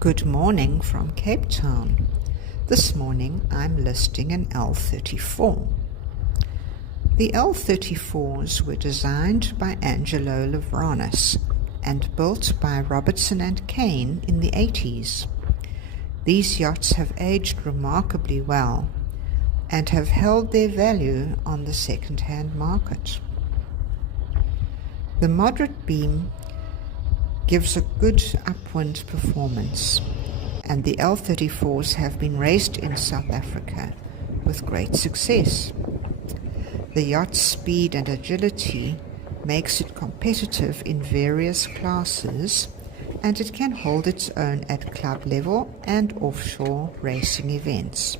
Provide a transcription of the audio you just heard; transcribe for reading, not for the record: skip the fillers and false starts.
Good morning from Cape Town. This morning I'm listing an L34. The L34s were designed by Angelo Lavranis and built by Robertson and Kane in the 80s. These yachts have aged remarkably well and have held their value on the second-hand market. The moderate beam gives a good upwind performance, and the L34s have been raced in South Africa with great success. The yacht's speed and agility makes it competitive in various classes, and it can hold its own at club level and offshore racing events.